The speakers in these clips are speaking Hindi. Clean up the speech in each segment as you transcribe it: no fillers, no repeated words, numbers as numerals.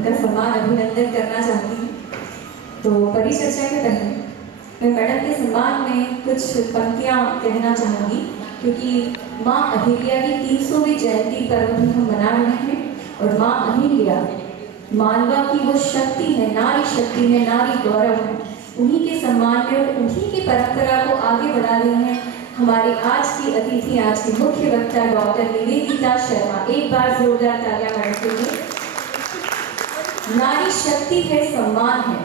उनका सम्मान अभिनंदन करना चाहती हूँ। तो परिचर्चा के पहले मैं मैडम के सम्मान में कुछ पंक्तियाँ कहना चाहूँगी, क्योंकि माँ अहिल्या की 300वीं जयंती पर्व भी हम मना रहे हैं। और माँ अहिल्या मालवा की वो शक्ति है, नारी शक्ति है, नारी गौरव है। उन्हीं के सम्मान में और उन्हीं की परंपरा को आगे बढ़ा रही हैं हमारी आज की अतिथि, आज की मुख्य वक्ता डॉक्टर निवेदिता शर्मा। एक बार जोरदार तालियां मैडम के लिए। नारी शक्ति है, सम्मान है,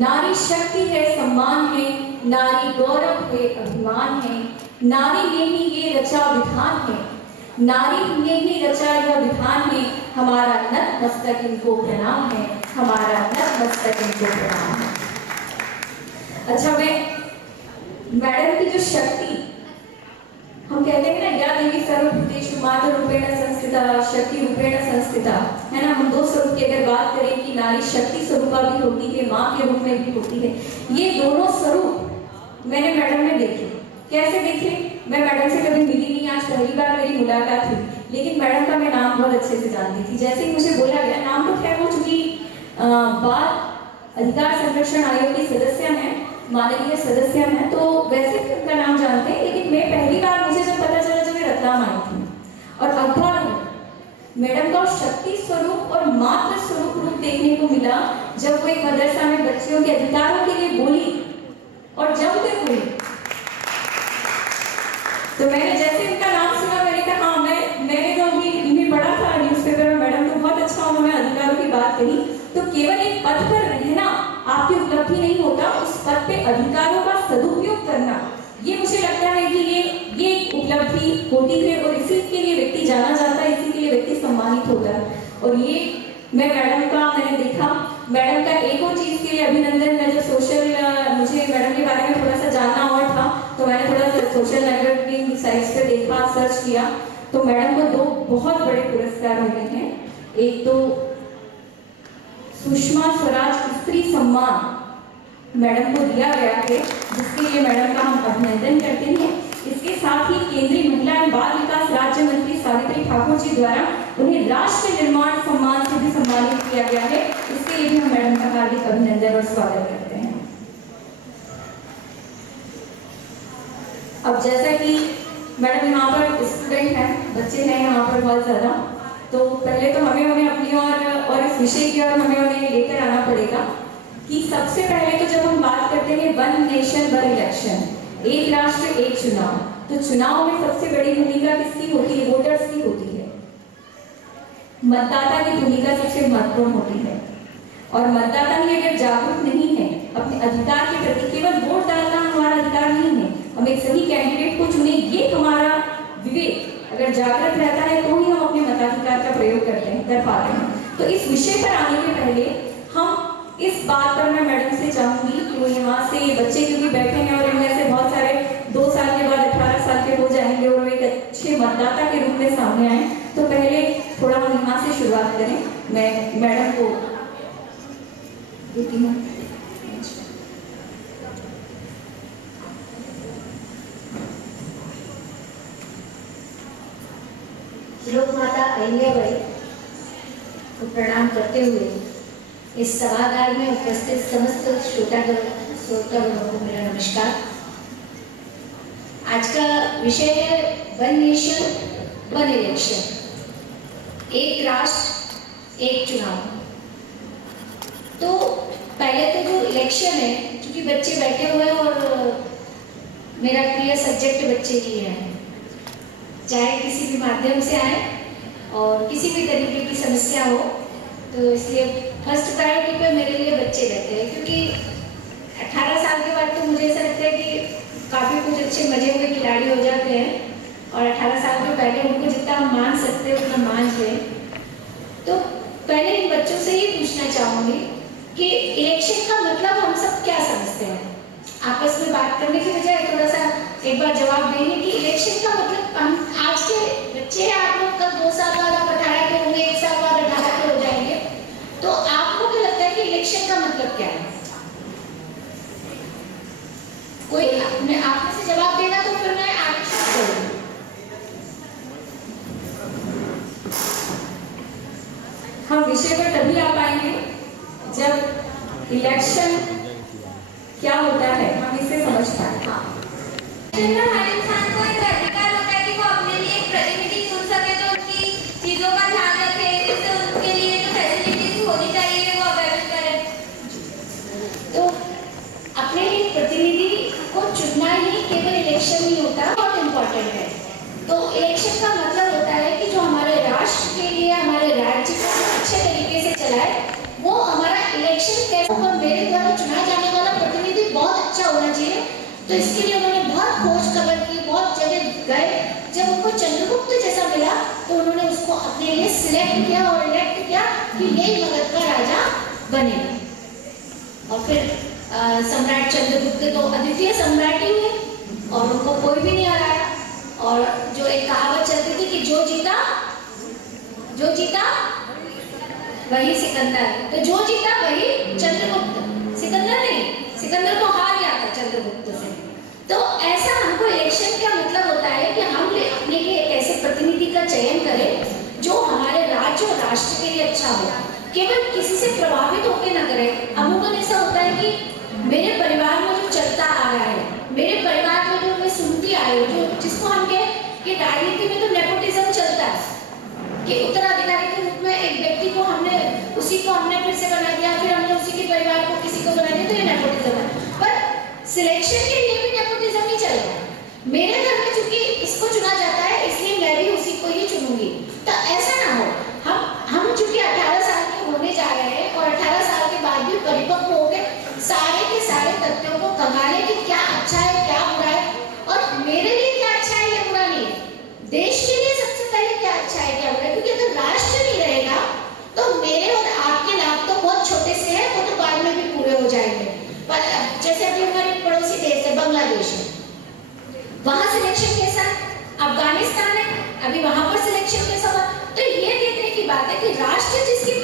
नारी शक्ति है, सम्मान है, नारी गौरव है, अभिमान है। नारी ने ही ये रचा विधान है, नारी ने ही रचा यह विधान है। हमारा नतमस्तक इनको प्रणाम है, हमारा नतमस्तक इनको प्रणाम है। अच्छा, मैं मैडम की जो शक्ति, हम कहते हैं ना, या देवी सर्वभूतेषु मातृरूपेण संस्थिता शक्ति रूपेण संस्थिता, है ना। हम दो स्वरूप की अगर बात करें कि नारी शक्ति स्वरूपा भी होती है, माँ के रूप में भी होती है। ये दोनों स्वरूप मैंने मैडम में देखे। कैसे देखे? मैं मैडम से कभी मिली नहीं, आज पहली बार मेरी मुलाकात हुई, लेकिन मैडम का मैं नाम बहुत अच्छे से जानती थी। जैसे ही मुझे बोला गया नाम, तो खैर वो चूंकि बाल अधिकार संरक्षण आयोग की सदस्य हैं, माननीय सदस्य हैं, तो वैसे भी उनका नाम जानते हैं। लेकिन मैं पहली बार, मुझे जब पता चला जब मैं रतलाम आई थी, और अखबार में मैडम का शक्ति स्वरूप और मातृ स्वरूप रूप देखने को मिला, जब वो एक मदरसा में बच्चियों के अधिकारों के लिए बोली और जब तक हुई। तो मैंने जैसे उनका नाम सुना, मैंने कहा हाँ, मैंने तो अभी इन्हें पढ़ा था न्यूज़पेपर में। मैडम तो बहुत अच्छा उन्होंने अधिकारों की बात कही। तो केवल एक पद पर रहना आपकी उपलब्धि नहीं होता, उस पद पे अधिकारों का सदुपयोग करना, ये मुझे लगता है कि ये एक उपलब्धि होती है, और इसी के लिए व्यक्ति जाना जाता है, इसी के लिए व्यक्ति सम्मानित होता है। और ये मैं मैडम का मैंने देखा। मैडम का एक और चीज के लिए अभिनंदन। मैं जब मुझे मैडम के बारे में थोड़ा सा जानना और था, तो मैंने थोड़ा सा सोशल नेटवर्किंग साइट्स पे देखा, सर्च किया, तो मैडम को 2 बहुत बड़े पुरस्कार मिले हैं। एक तो सुषमा स्वराज स्त्री सम्मान मैडम को दिया गया है, जिसके लिए मैडम का हम अभिनंदन करते हैं। इसके साथ ही केंद्रीय महिला एवं बाल विकास राज्य मंत्री सावित्री ठाकुर जी द्वारा उन्हें राष्ट्र निर्माण सम्मान से भी सम्मानित किया गया है। इसके लिए भी हम मैडम का हार्दिक अभिनंदन और स्वागत करते हैं। अब जैसा कि मैडम यहाँ पर स्टूडेंट हैं, बच्चे हैं यहाँ पर बहुत ज्यादा, तो पहले तो हमें उन्हें अपनी और इस विषय की ओर हमें उन्हें लेकर आना पड़ेगा कि सबसे पहले तो जब हम बात करते हैं वन नेशन वन इलेक्शन, एक राष्ट्र एक चुनाव, तो चुनाव में सबसे बड़ी भूमिका किसकी होती है? वोटर्स की होती है। मतदाता की भूमिका सबसे महत्वपूर्ण होती है। और मतदाता ही अगर जागरूक नहीं है अपने अधिकार के प्रति, केवल वोट डालना हमारा अधिकार नहीं है, हम एक सही कैंडिडेट को चुने, ये हमारा विवेक अगर जागृत रहता है तो ही हम अपने मताधिकार का प्रयोग कर पाते हैं। तो इस विषय पर आने के पहले हम इस बात पर मैं मैडम से चाहूंगी कि वो यहाँ से बच्चे क्योंकि बैठे हैं और इनमें से बहुत सारे 2 साल के बाद 18 साल के हो जाएंगे और एक अच्छे मतदाता के रूप में सामने आए, तो पहले थोड़ा हम यहाँ से शुरुआत करें। मैं मैडम को देती हूँ। लोक माता अहिल्याबाई को प्रणाम करते हुए इस सभागार में उपस्थित समस्त श्रोतागणों को मेरा नमस्कार। आज का विषय है वन नेशन वन इलेक्शन, एक राष्ट्र एक चुनाव। तो पहले तो जो इलेक्शन है, क्योंकि बच्चे बैठे हुए हैं और मेरा प्रिय सब्जेक्ट बच्चे ही है, चाहे किसी भी माध्यम से आए और किसी भी तरीके की समस्या हो, तो इसलिए फर्स्ट प्रायोरिटी पे मेरे लिए बच्चे रहते हैं। क्योंकि 18 साल के बाद तो मुझे ऐसा लगता है कि काफ़ी कुछ अच्छे मजे हुए खिलाड़ी हो जाते हैं, और 18 साल के पहले उनको जितना हम मान सकते हैं उतना मान लें। तो पहले इन बच्चों से ही पूछना चाहूँगी कि इलेक्शन का मतलब हम सब क्या समझते हैं। आपस में बात करने की बजाय थोड़ा सा एक बार जवाब देंगे कि इलेक्शन का मतलब, हम आज के बच्चे आप लोग कल 2 साल बाद आप 18 के होंगे, 1 साल बाद 18 के हो जाएंगे, तो आपको क्या लगता है कि इलेक्शन का मतलब क्या है? कोई आपने से जवाब देना तो फिर मैं आगे शुरू करूंगी। हम विषय विषय पर तभी आ पाएंगे जब इलेक्शन क्या होता है हम इसे समझ पाए। हाँ, हर इंसान को एक अधिकार होता है कि वो अपने लिए एक प्रतिनिधि चुन सके जो उनकी चीजों का ध्यान रखे, जिससे उनके लिए जो फैसिलिटीज होनी चाहिए वो अवेलेबल करे। तो अपने लिए प्रतिनिधि को चुनना ही केवल इलेक्शन नहीं होता, बहुत इम्पोर्टेंट है। तो इलेक्शन का मतलब होता है कि जो हमारे राष्ट्र के लिए, हमारे राज्य को अच्छे तरीके से चलाए, वो हमारा इलेक्शन कैसे, और मेरे द्वारा चुना जाने वाला प्रतिनिधि बहुत अच्छा होना चाहिए। तो इसके लिए उन्होंने बहुत खोज खबर की, बहुत जगह गए। जब उनको चंद्रगुप्त जैसा मिला तो उन्होंने उसको अपने लिए सिलेक्ट किया और इलेक्ट किया कि यही मगध का राजा बनेगा। और फिर सम्राट चंद्रगुप्त तो अद्वितीय सम्राट ही हुए और उनको कोई भी नहीं हराया। और जो एक कहावत चलती थी कि जो जीता वही सिकंदर, तो जो जीता वही चंद्रगुप्त, सिकंदर नहीं, सिकंदर को हार गया था चंद्रगुप्त से। तो ऐसा हमको इलेक्शन का मतलब होता है कि हम अपने लिए एक ऐसे प्रतिनिधि का चयन करें जो हमारे राज्य और राष्ट्र के लिए अच्छा हो, केवल किसी से प्रभावित होकर न करें। अमूमन ऐसा होता है कि मेरे परिवार में जो चलता आ रहा है, मेरे परिवार में जो मैं सुनती आई हूँ, जो जिसको हम कहें कि राजनीति में तो नेपोटिज्म चलता है कि उत्तराधिकारी के रूप में एक व्यक्ति को हमने फिर से बना दिया, फिर हमने उसी के परिवार को किसी को बना दिया, तो ये नेपोटिज्म है। पर सिलेक्शन के लिए भी नेपोटिज्म ही चल रहा है। मेरे घर में चूंकि इसको चुना जाता है इसलिए मैं भी उसी को ही चुनूंगी, तो ऐसा ना हो। हम चूंकि 18 साल के होने जा रहे हैं और 18 साल के बाद भी परिपक्व हो गए, सारे के सारे तथ्यों को कमाने कि क्या अच्छा है क्या बुरा है, और मेरे लिए क्या अच्छा है या बुरा नहीं है, देश के लिए सबसे पहले क्या अच्छा है क्या बुरा है। क्योंकि अगर राष्ट्र नहीं रहेगा तो मेरे और आपके लाभ तो बहुत छोटे से हैं, वो तो बाद में भी पूरे हो जाएंगे। पर जैसे अभी हमारे पड़ोसी देश है बांग्लादेश है, वहां सिलेक्शन कैसा है, अफगानिस्तान है, अभी वहां पर सिलेक्शन कैसा हुआ। तो ये देखने की बात है कि राष्ट्र जिसकी